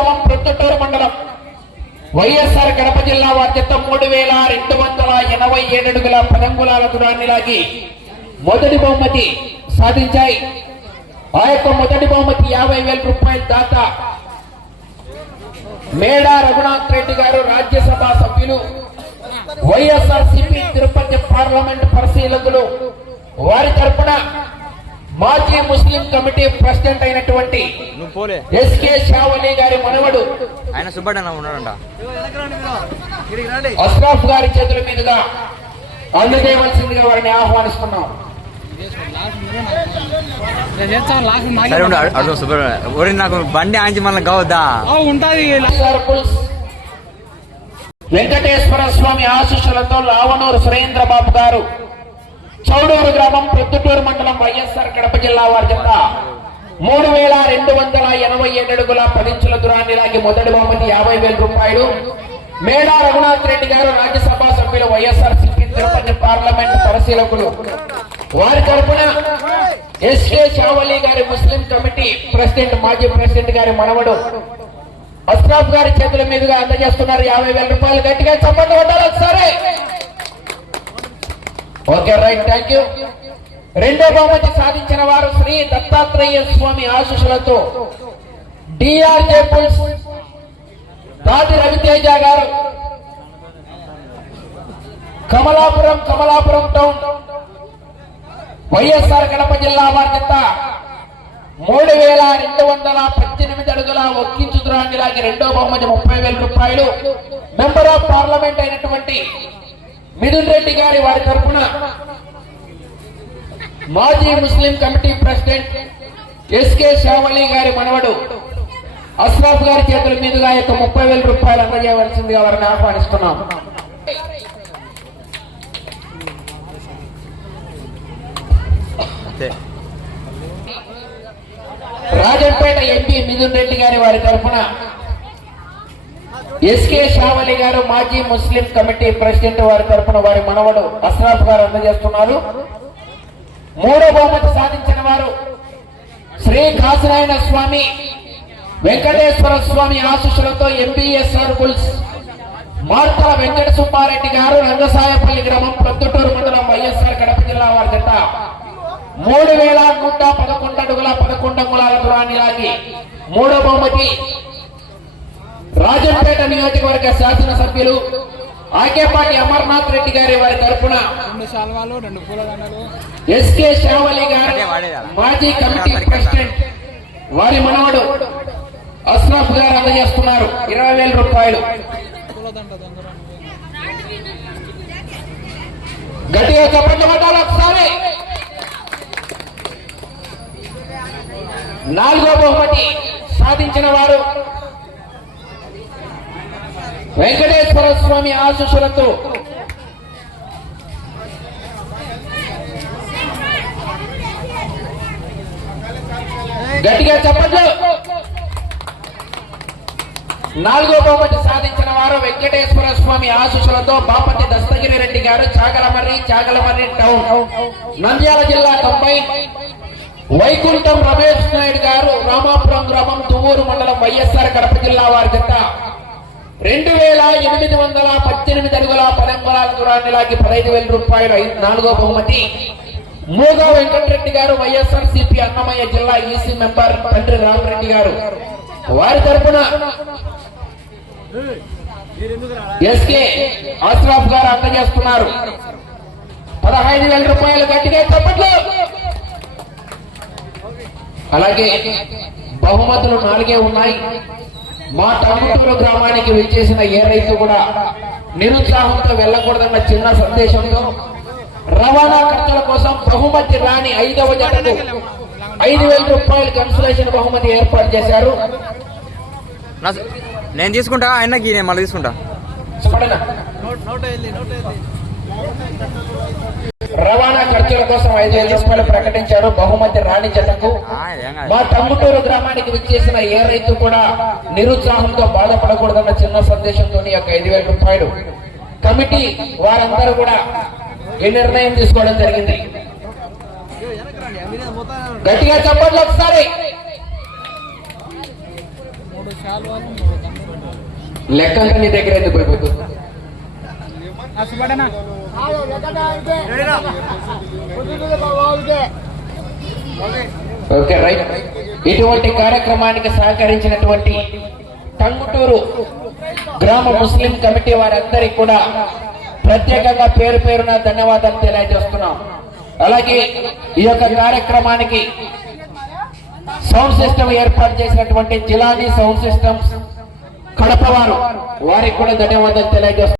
గ్రామం ప్రొద్దుటూరు మండలం. వైఎస్ఆర్ కడప జిల్లా వాద్యత మూడు వేల రెండు వందల ఎనభై ఏడు పదంగులాల దూరాన్ని లాగి మొదటి బహుమతి సాధించాయి. ఆ యొక్క మొదటి బహుమతి యాభై వేల రూపాయల దాత మేడా రఘునాథ్ రెడ్డి గారు రాజ్యసభ సభ్యులు వైఎస్ఆర్ సిపి తిరుపతి పార్లమెంట్ పరిశీలకులు. వారి తరపున మాజీ ముస్లిం కమిటీ ప్రెసిడెంట్ అయినటువంటి ఎస్కే షావలి గారి మనవడు ఆయన సుబ్బడ్డ ఉన్నాడంట. అష్రాఫ్ గారి చేతుల మీదుగా అందజేయవలసిందిగా వారిని ఆహ్వానిస్తున్నాం. నాకు బండి ఆంచి మళ్ళీ కావద్దా? ఉంటది. వెంకటేశ్వర స్వామి ఆశీస్సులతో లావనూరు సురేంద్ర బాబు గారు చౌడూరు గ్రామం పొద్దుటూరు మండలం వైఎస్ఆర్ కడప జిల్లా వారి జత. మూడు వేల రెండు వందల ఎనభై ఏడు అడుగుల పదించుల దూరాన్ని లాగి మొదటి బహుమతి యాభై వేల రూపాయలు. మేడా రఘునాథ్ రెడ్డి గారు రాజ్యసభ సభ్యులు వైఎస్ఆర్ సిపి తిరుపతి పార్లమెంట్ పరిశీలకులు. వారి తరఫున ఎస్కే షావలి గారి ముస్లిం కమిటీ ప్రెసిడెంట్ మాజీ ప్రెసిడెంట్ గారి మనవడు అస్రాఫ్ గారి చేతుల మీదుగా అందజేస్తున్నారు. యాభై వేల రూపాయలు గట్టిగా చప్పట్లు కొట్టాలి సరే ఓకే రైట్ థ్యాంక్ యూ రెండో బహుమతి సాధించిన వారు శ్రీ దత్తాత్రేయ స్వామి ఆశీస్సులతో డిఆర్జే పుల్స్ దాటి రవితేజ గారు. కమలాపురం కమలాపురం టౌన్ వైఎస్ఆర్ కడప జిల్లా వారి మూడు వేల రెండు వందల పద్దెనిమిది అడుగుల ఒక్కించు రెండో బహుమతి ముప్పై వేల రూపాయలు. మెంబర్ ఆఫ్ పార్లమెంట్ అయినటువంటి మిథున్ రెడ్డి గారి వారి తరఫున మాజీ Muslim committee president SK Shavali గారి మనవడు అస్రాఫ్ గారి చేతుల మీదుగా యొక్క ముప్పై వేల రూపాయలు అందజేయవలసిందిగా వారిని ఆహ్వానిస్తున్నాం. రాజంపేట ఎంపీ మిథున్ రెడ్డి గారి వారి తరఫున ఎస్కే షావలి గారు మాజీ ముస్లిం కమిటీ ప్రెసిడెంట్ వారి తరఫున వారి మనవడు అస్రాఫ్ గారు అందజేస్తున్నారు. మూడో బహుమతి సాధించిన వారు శ్రీ కాసినాయన స్వామి వెంకటేశ్వర స్వామి ఆశీస్సులతో ఎంపీఎస్ సర్కుల్స్ మార్తల వెంకట సుబ్బారెడ్డి గారు రంగసాయపల్లి గ్రామం ప్రొద్దుటూరు మండలం వైఎస్ఆర్ కడప జిల్లా వారి జత. మూడు వేల నూట పదకొండు అడుగుల పదకొండు అంగుళాల దూరాన్ని లాగి మూడో బహుమతి రాజంపేట నియోజకవర్గ శాసనసభ్యులు ఆకేపాటి అమర్నాథ్ రెడ్డి గారి వారి పూలదండలు. ఎస్కే షావలి గారు మాజీ కమిటీ ప్రెసిడెంట్ వారి మనవడు అస్రాఫ్ గారు అందజేస్తున్నారు. ఇరవై వేల రూపాయలు. గట్టిగా చెప్పండి కొట్టాలి ఒకసారి. నాలుగో బహుమతి సాధించిన వారు వెంకటేశ్వర స్వామి ఆశీస్సులతో గట్టిగా చెప్పండి నాలుగో బహుమతి సాధించిన వారు వెంకటేశ్వర స్వామి ఆశీస్సులతో బాపతి దస్తగిరి రెడ్డి గారు చాగలమర్రి చాగలమర్రి టౌన్. నంద్యాల జిల్లా తొంభై. వైకుంఠం రమేష్ నాయుడు గారు రామాపురం గ్రామం తువ్వూరు మండలం వైఎస్ఆర్ కడప జిల్లా వారి జత. రెండు వేల ఎనిమిది వందల పద్దెనిమిది అడుగుల పదంగులాల దూరాన్ని లాగి పదహైదు వేల రూపాయలు నాలుగో బహుమతి. మూగో వెంకటరెడ్డి గారు వైఎస్ఆర్ సిపి అన్నమయ్య జిల్లా ఈసీ మెంబర్ తండ్రి రామరెడ్డి గారు. వారి తరపున ఎస్కే ఆశ్రాఫ్ గారు అందజేస్తున్నారు. పదహైదు వేల రూపాయలు గట్టిగా చెప్పట్లు. అలాగే బహుమతులు నాలుగే ఉన్నాయి. మా టమటూరు గ్రామానికి విచ్చేసిన ఏ రైతు కూడా నిరుత్సాహంతో వెళ్ళకూడదన్న చిన్న సందేశంతో రవాణా ఖర్చుల కోసం బహుమతి రాని ఐదవ జతకు ఐదు వేల రూపాయలు కన్సులేషన్ బహుమతి ఏర్పాటు చేశారు. నేను తీసుకుంటా ఆయనకి నేను మళ్ళీ తీసుకుంటా. చెప్పండి రవాణా ఖర్చుల కోసం ఐదు వేల రూపాయలు ప్రకటించారు. బహుమతి రాణి జతకు. మా టంగుటూరు గ్రామానికి విచ్చేసిన ఏ రైతు కూడా నిరుత్సాహంతో బాధపడకూడదన్న చిన్న సందేశంతో యొక్క ఐదు వేల రూపాయలు కమిటీ వారందరూ కూడా ఈ నిర్ణయం తీసుకోవడం జరిగింది. గట్టిగా చెప్పండి ఒకసారి. లెక్క నీ దగ్గర ఎందుకు ఓకే రైట్. ఇటువంటి కార్యక్రమానికి సహకరించినటువంటి టంగుటూరు గ్రామ ముస్లిం కమిటీ వారందరికీ కూడా ప్రత్యేకంగా పేరు పేరున ధన్యవాదాలు తెలియజేస్తున్నాం. అలాగే ఈ యొక్క కార్యక్రమానికి సౌండ్ సిస్టమ్ ఏర్పాటు చేసినటువంటి జిలానీ సౌండ్ సిస్టమ్స్ కడప వారు వారికి కూడా ధన్యవాదాలు తెలియజేస్తున్నారు